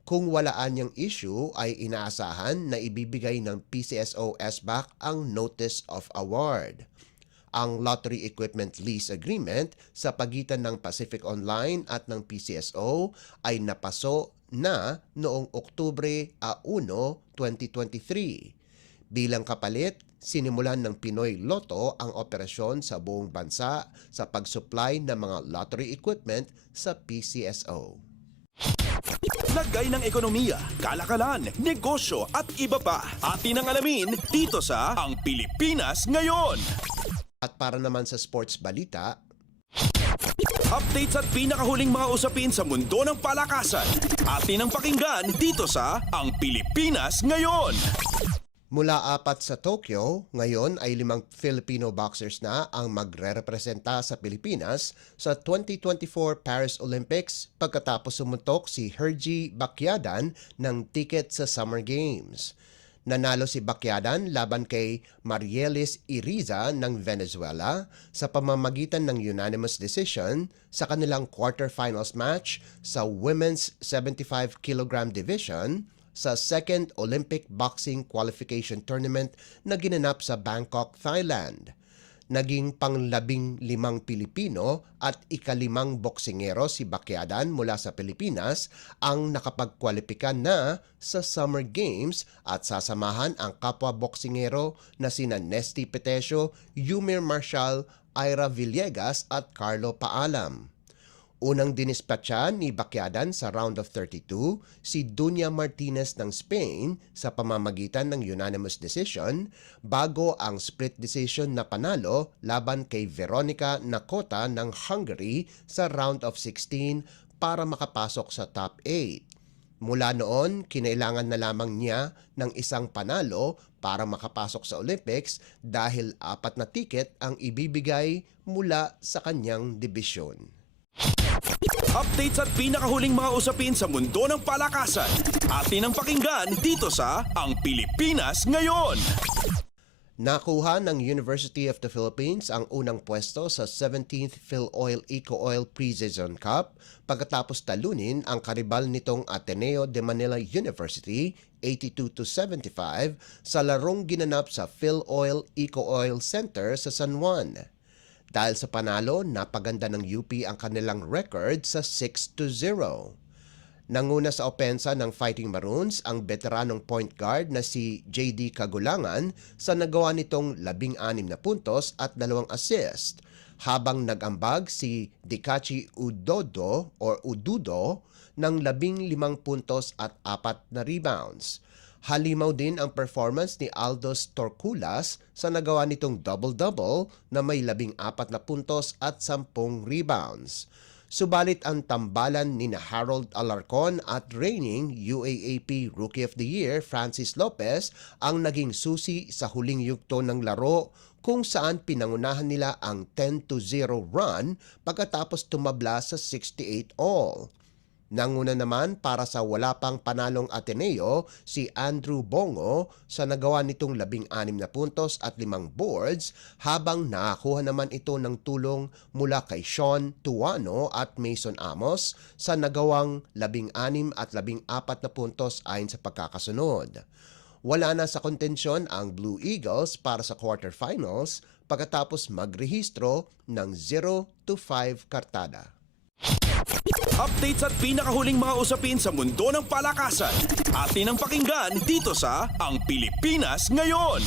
Kung walaan niyang issue ay inaasahan na ibibigay ng PCSO SBAC ang Notice of Award. Ang Lottery Equipment Lease Agreement sa pagitan ng Pacific Online at ng PCSO ay napaso na noong Oktubre 1, 2023. Bilang kapalit, sinimulan ng Pinoy Lotto ang operasyon sa buong bansa sa pag-supply ng mga lottery equipment sa PCSO. Lagay ng ekonomiya, kalakalan, negosyo at iba pa. Atin ang alamin dito sa Ang Pilipinas Ngayon. At para naman sa sports balita, updates at pinakahuling mga usapin sa mundo ng palakasan. Atin ang pakinggan dito sa Ang Pilipinas Ngayon. Mula 4 sa Tokyo, ngayon ay 5 Filipino boxers na ang magre-representa sa Pilipinas sa 2024 Paris Olympics pagkatapos sumuntok si Hergy Bacyadan ng ticket sa Summer Games. Nanalo si Bacyadan laban kay Marielis Iriza ng Venezuela sa pamamagitan ng unanimous decision sa kanilang quarterfinals match sa Women's 75 kg division sa second Olympic Boxing Qualification Tournament na ginanap sa Bangkok, Thailand. Naging pang-15 Pilipino at ika-5 boksingero si Bacquiadan mula sa Pilipinas ang nakapagkwalipika na sa Summer Games at sasamahan ang kapwa boksingero na sina Nesty Petesio, Yumir Marshall, Ira Villegas at Carlo Paalam. Unang dinispatcha ni Bacquiadan sa round of 32 si Dunya Martinez ng Spain sa pamamagitan ng unanimous decision bago ang split decision na panalo laban kay Veronica Nakota ng Hungary sa round of 16 para makapasok sa top 8. Mula noon, kinailangan na lamang niya ng isang panalo para makapasok sa Olympics dahil 4 na tiket ang ibibigay mula sa kanyang dibisyon. Updates at pinakahuling mga usapin sa mundo ng palakasan. Atin ang pakinggan dito sa Ang Pilipinas Ngayon. Nakuha ng University of the Philippines ang unang pwesto sa 17th PhilOil Eco-Oil Pre-Season Cup pagkatapos talunin ang karibal nitong Ateneo de Manila University 82-75 sa larong ginanap sa PhilOil Eco-Oil Center sa San Juan. Dahil sa panalo, napaganda ng UP ang kanilang record sa 6-0. Nanguna sa opensa ng Fighting Maroons ang veteranong point guard na si JD Kagulangan sa nagawa nitong 16 na puntos at 2 assist, habang nag-ambag si Dikachi Ududo ng 15 puntos at 4 na rebounds. Halimaw din ang performance ni Aldos Torculas sa nagawa nitong double-double na may 14 na puntos at 10 rebounds. Subalit ang tambalan ni Harold Alarcon at reigning UAAP Rookie of the Year Francis Lopez ang naging susi sa huling yugto ng laro kung saan pinangunahan nila ang 10-0 run pagkatapos tumabla sa 68 all. Nanguna naman para sa wala pang panalong Ateneo si Andrew Bongo sa nagawa nitong 16 na puntos at 5 boards, habang nakakuha naman ito ng tulong mula kay Sean Tuano at Mason Amos sa nagawang 16 at 14 na puntos ayon sa pagkakasunod. Wala na sa kontensyon ang Blue Eagles para sa quarterfinals pagkatapos magrehistro ng 0-5 kartada. Updates at pinakahuling mga usapin sa mundo ng palakasan. Atin ang pakinggan dito sa Ang Pilipinas Ngayon.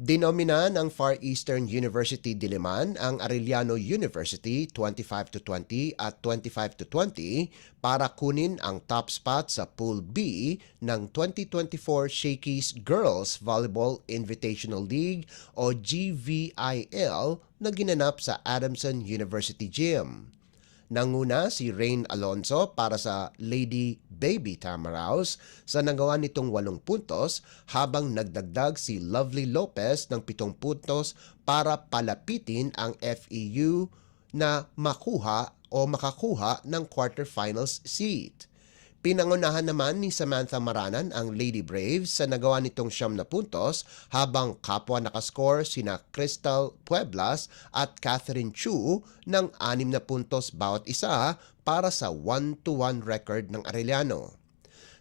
Dinomina ng Far Eastern University Diliman ang Arellano University 25-20 at 25-20 para kunin ang top spot sa Pool B ng 2024 Shakey's Girls Volleyball Invitational League o GVIL na ginanap sa Adamson University Gym. Nanguna si Rain Alonso para sa Lady Baby Tamaraos sa nagawa nitong 8 puntos, habang nagdagdag si Lovely Lopez ng 7 puntos para palapitin ang FEU na makakuha ng quarterfinals seat. Pinangunahan naman ni Samantha Maranan ang Lady Braves sa nagawa nitong 9 na puntos, habang kapwa nakascore sina Crystal Pueblas at Catherine Chu ng 6 na puntos bawat isa para sa 1-1 record ng Arellano.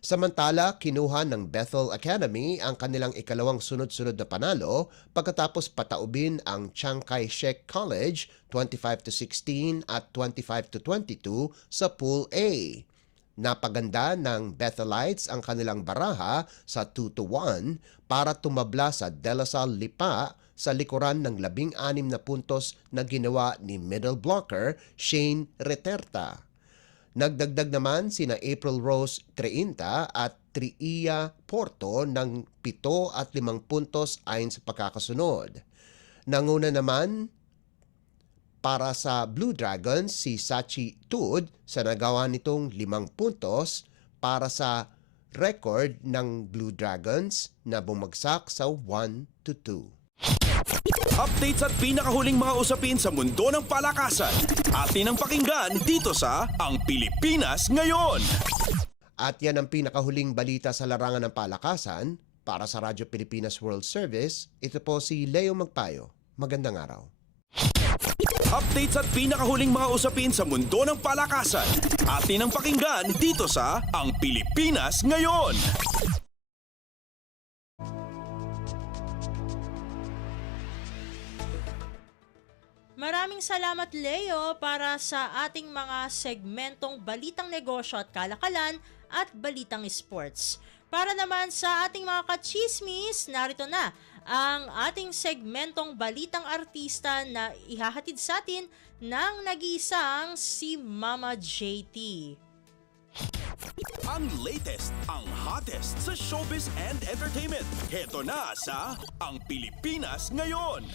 Samantala, kinuha ng Bethel Academy ang kanilang ikalawang sunod-sunod na panalo pagkatapos pataubin ang Chiang Kai-shek College 25-16 at 25-22 sa Pool A. Napaganda ng Bethelites ang kanilang baraha sa 2-1 para tumabla sa De La Salle Lipa sa likuran ng 16 na puntos na ginawa ni middle blocker Shane Reterta. Nagdagdag naman sina April Rose 30 at Triia Porto ng 7 at 5 puntos ayon sa pagkakasunod. Nanguna naman para sa Blue Dragons si Sachi Tud sa nagawa nitong 5 puntos para sa record ng Blue Dragons na bumagsak sa 1-2. Updates at pinakahuling mga usapin sa mundo ng palakasan. Atin ang pakinggan dito sa Ang Pilipinas Ngayon. At yan ang pinakahuling balita sa larangan ng palakasan. Para sa Radyo Pilipinas World Service, ito po si Leo Magpayo. Magandang araw. Updates at pinakahuling mga usapin sa mundo ng palakasan. Atin ang pakinggan dito sa Ang Pilipinas Ngayon. Maraming salamat Leo para sa ating mga segmentong Balitang Negosyo at Kalakalan at Balitang Sports. Para naman sa ating mga kachismis, narito na ang ating segmentong Balitang Artista na ihahatid sa atin ng nag-iisang si Mama JT. Ang latest, ang hottest sa showbiz and entertainment. Heto na sa Ang Pilipinas Ngayon.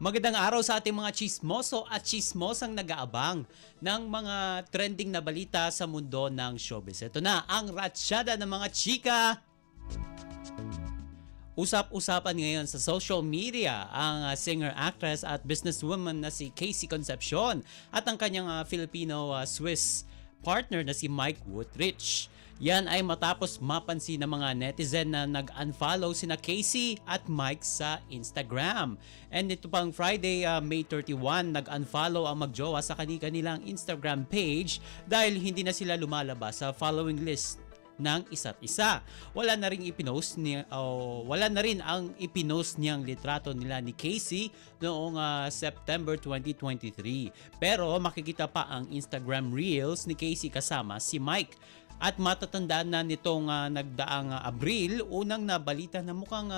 Magandang araw sa ating mga chismoso at chismosang nag-aabang ng mga trending na balita sa mundo ng showbiz. Ito na ang ratsyada ng mga chika. Usap-usapan ngayon sa social media ang singer-actress at businesswoman na si Casey Concepcion at ang kanyang Filipino-Swiss partner na si Mike Woodrich. Yan ay matapos mapansin ng mga netizen na nag-unfollow sina Casey at Mike sa Instagram. And ito pang Friday, May 31, nag-unfollow ang magjowa sa kanilang Instagram page dahil hindi na sila lumalabas sa following list ng isa't isa. Wala na rin ang ipinost niyang litrato nila ni Casey noong September 2023. Pero makikita pa ang Instagram Reels ni Casey kasama si Mike. At matatandaan na nitong nagdaang Abril, unang nabalita na mukhang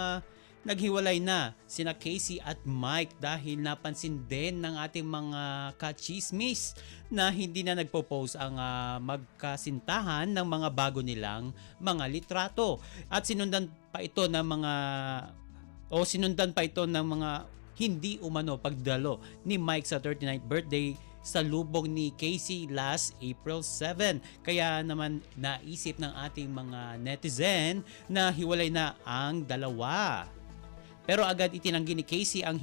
naghiwalay na sina Casey at Mike dahil napansin din ng ating mga kachismis na hindi na nagpo-post ang magkasintahan ng mga bago nilang mga litrato. At sinundan pa ito ng mga hindi umano pagdalo ni Mike sa 39th birthday sa lubog ni Casey last April 7. Kaya naman naisip ng ating mga netizen na hiwalay na ang dalawa. Pero agad itinanggi ni Casey ang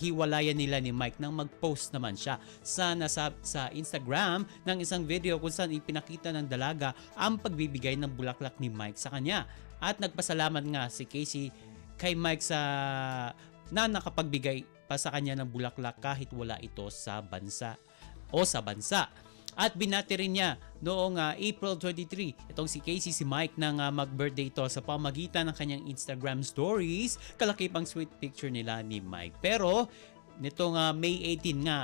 hiwalayan nila ni Mike nang mag-post naman siya sa Instagram ng isang video kung saan ipinakita ng dalaga ang pagbibigay ng bulaklak ni Mike sa kanya. At nagpasalamat nga si Casey kay Mike na nakapagbigay pa sa kanya ng bulaklak kahit wala ito sa bansa. At binati rin niya noong April 23 itong si Casey si Mike nang mag-birthday ito sa pamagitan ng kanyang Instagram stories, kalakipang sweet picture nila ni Mike. Pero nitong May 18 nga,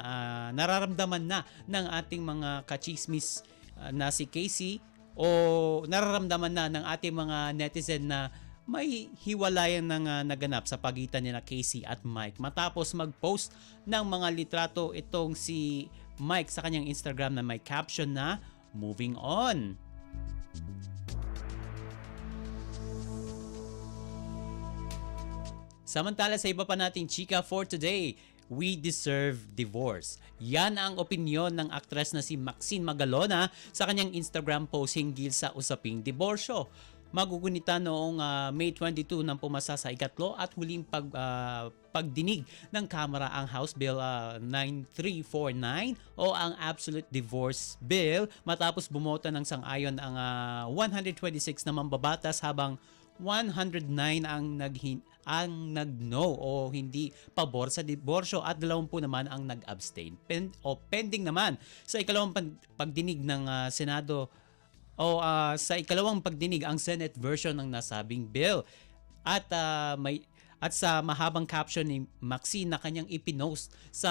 nararamdaman na ng ating mga kachismis na si Casey o nararamdaman na ng ating mga netizen na may hiwalayan ng naganap sa pagitan nila Casey at Mike matapos mag-post ng mga litrato itong si Mike sa kanyang Instagram na may caption na "Moving on". Samantala sa iba pa nating chika for today, we deserve divorce. Yan ang opinyon ng aktres na si Maxine Magalona sa kanyang Instagram post hinggil sa usaping diborsyo. Magugunita noong May 22 nang pumasa sa ikatlo at huling pagdinig ng Kamara ang House Bill 9349 o ang Absolute Divorce Bill matapos bumota ng sang-ayon ang 126 na mambabatas habang 109 ang nag-no o hindi pabor sa diborsyo at 20 naman ang nag-abstain. Pending naman sa ikalawang pagdinig ng Senado sa ikalawang pagdinig ang Senate version ng nasabing bill. At sa mahabang caption ni Maxine na kanyang ipinost sa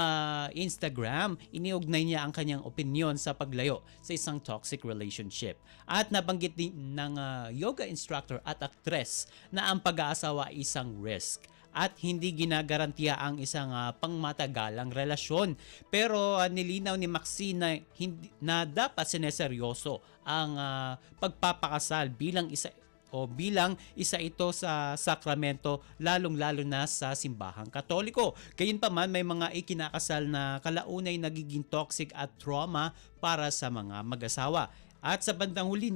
Instagram, iniugnay niya ang kanyang opinion sa paglayo sa isang toxic relationship. At nabanggit din ng yoga instructor at actress na ang pag-aasawa ay isang risk at hindi ginagarantiya ang isang pangmatagalang relasyon. Pero nilinaw ni Maxine na dapat sineseryoso ang pagpapakasal bilang isa ito sa sakramento, lalong-lalo na sa simbahang Katoliko. Gayunpaman, may mga ikinakasal na kalaunay nagiging toxic at trauma para sa mga mag-asawa. At sa bandang huli,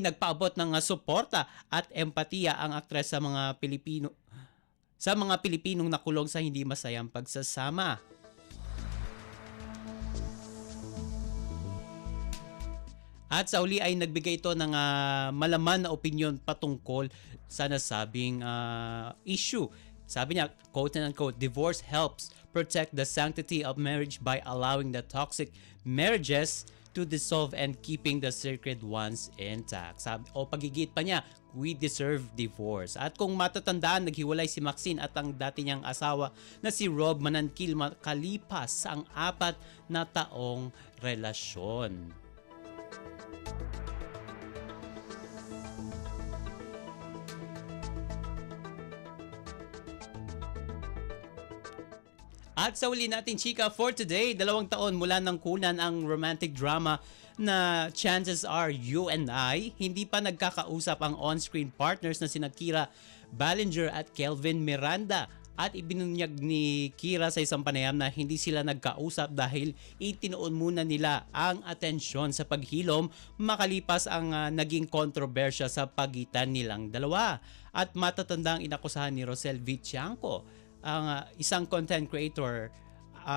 nagpaabot ng suporta at empatiya ang aktres sa mga Pilipinong nakulong sa hindi masayang pagsasama. At sa uli ay nagbigay ito ng malaman na opinyon patungkol sa nasabing issue. Sabi niya, quote and unquote, divorce helps protect the sanctity of marriage by allowing the toxic marriages to dissolve and keeping the sacred ones intact. Sabi, pagigit pa niya, we deserve divorce. At kung matatandaan, naghiwalay si Maxine at ang dati niyang asawa na si Rob Manankil makalipas sa ang 4 na taong relasyon. At sa uli natin, chika, for today, 2 taon mula nang kunan ang romantic drama na Chances Are You and I, hindi pa nagkakausap ang on-screen partners na sina Kira Ballinger at Kelvin Miranda. At ibinunyag ni Kira sa isang panayam na hindi sila nagkausap dahil itinoon muna nila ang atensyon sa paghilom makalipas ang naging kontrobersya sa pagitan nilang dalawa. At matatandang inakusahan ni Rosel Vicianco, ang isang content creator,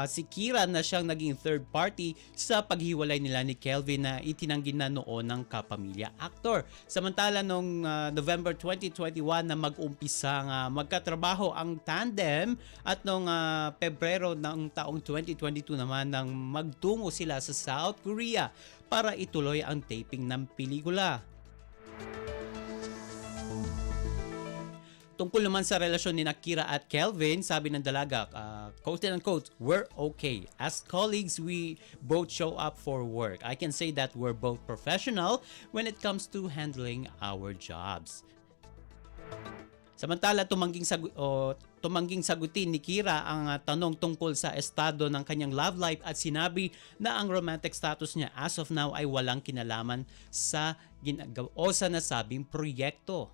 si Kira, na siyang naging third party sa paghiwalay nila ni Kelvin na itinanggi na noon ng kapamilya actor. Samantala noong November 2021 na mag-umpisang magkatrabaho ang tandem at noong Pebrero ng taong 2022 naman nang magtungo sila sa South Korea para ituloy ang taping ng pelikula. Tungkol naman sa relasyon ni Kira at Kelvin, sabi ng dalaga, quote and unquote, we're okay. As colleagues, we both show up for work. I can say that we're both professional when it comes to handling our jobs. Samantala, tumangging sagutin ni Kira ang tanong tungkol sa estado ng kanyang love life at sinabi na ang romantic status niya as of now ay walang kinalaman sa ginagawa o sa nasabing proyekto.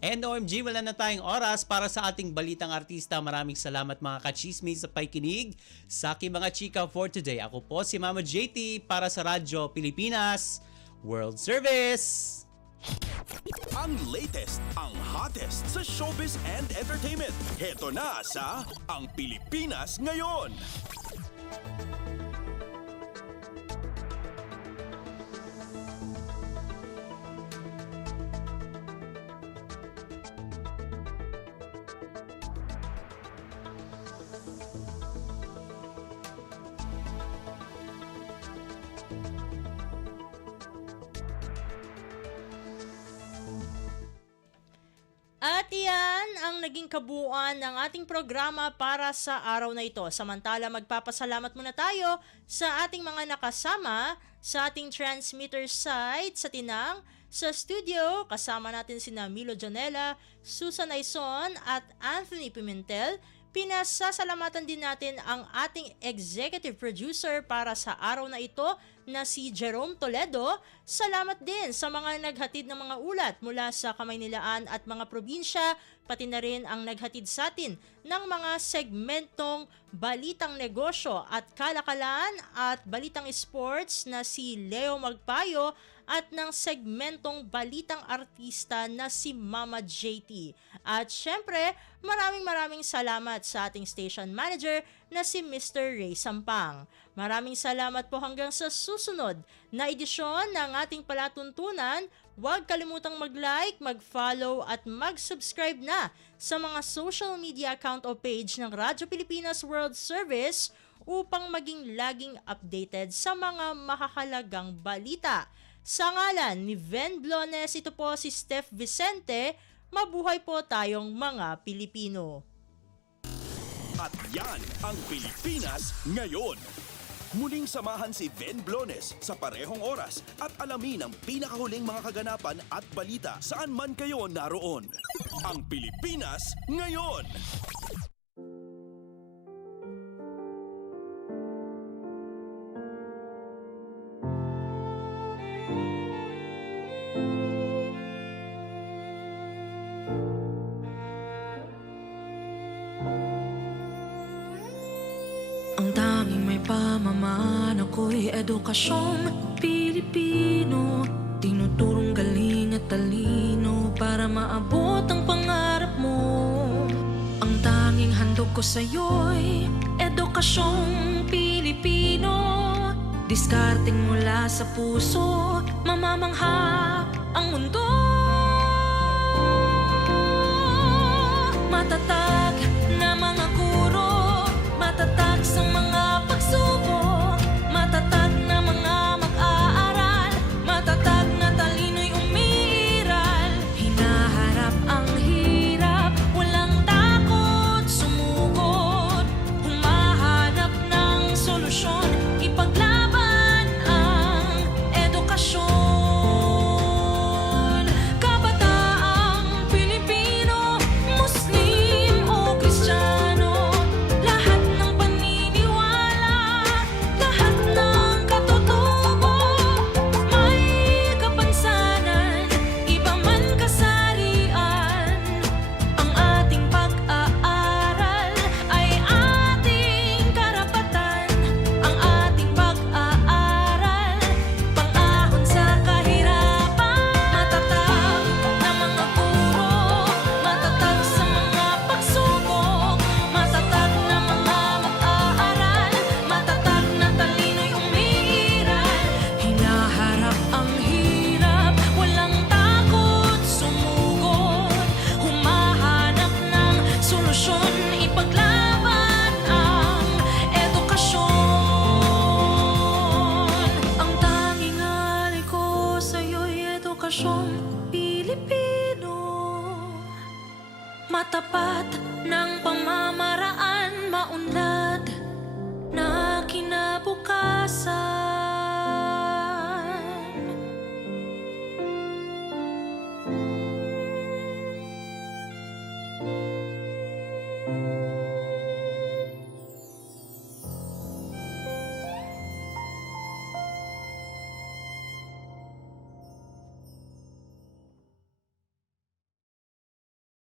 And OMG, wala na tayong oras para sa ating balitang artista. Maraming salamat mga kachismis sa pakikinig sa aking mga chika for today. Ako po si Mama JT para sa Radyo Pilipinas World Service. Ang latest, ang hottest sa showbiz and entertainment. Heto na sa Ang Pilipinas Ngayon. At iyan ang naging kabuuan ng ating programa para sa araw na ito. Samantala, magpapasalamat muna tayo sa ating mga nakasama sa ating transmitter site sa Tinang. Sa studio, kasama natin sina Milo Janela, Susan Aison at Anthony Pimentel. Pinasasalamatan din natin ang ating executive producer para sa araw na ito na si Jerome Toledo. Salamat din sa mga naghatid ng mga ulat mula sa Kamaynilaan at mga probinsya, pati na rin ang naghatid sa atin ng mga segmentong Balitang Negosyo at Kalakalan at Balitang Sports na si Leo Magpayo at ng segmentong Balitang Artista na si Mama JT. At syempre, maraming salamat sa ating station manager na si Mr. Ray Sampang. Maraming salamat po hanggang sa susunod na edisyon ng ating palatuntunan. Huwag kalimutang mag-like, mag-follow at mag-subscribe na sa mga social media account o page ng Radyo Pilipinas World Service upang maging laging updated sa mga mahahalagang balita. Sa ngalan ni Ven Blones, ito po si Steph Vicente. Mabuhay po tayong mga Pilipino. At yan ang Pilipinas Ngayon. Muling samahan si Ven Blones sa parehong oras at alamin ang pinakahuling mga kaganapan at balita saan man kayo naroon. Ang Pilipinas Ngayon. Ang tanging may pamamaan ako'y edukasyong Pilipino. Tinuturong galing at talino para maabot ang pangarap mo. Ang tanging handog ko sa'yo'y edukasyong Pilipino. Diskarteng mula sa puso, mamamangha ang mundo. Matatag na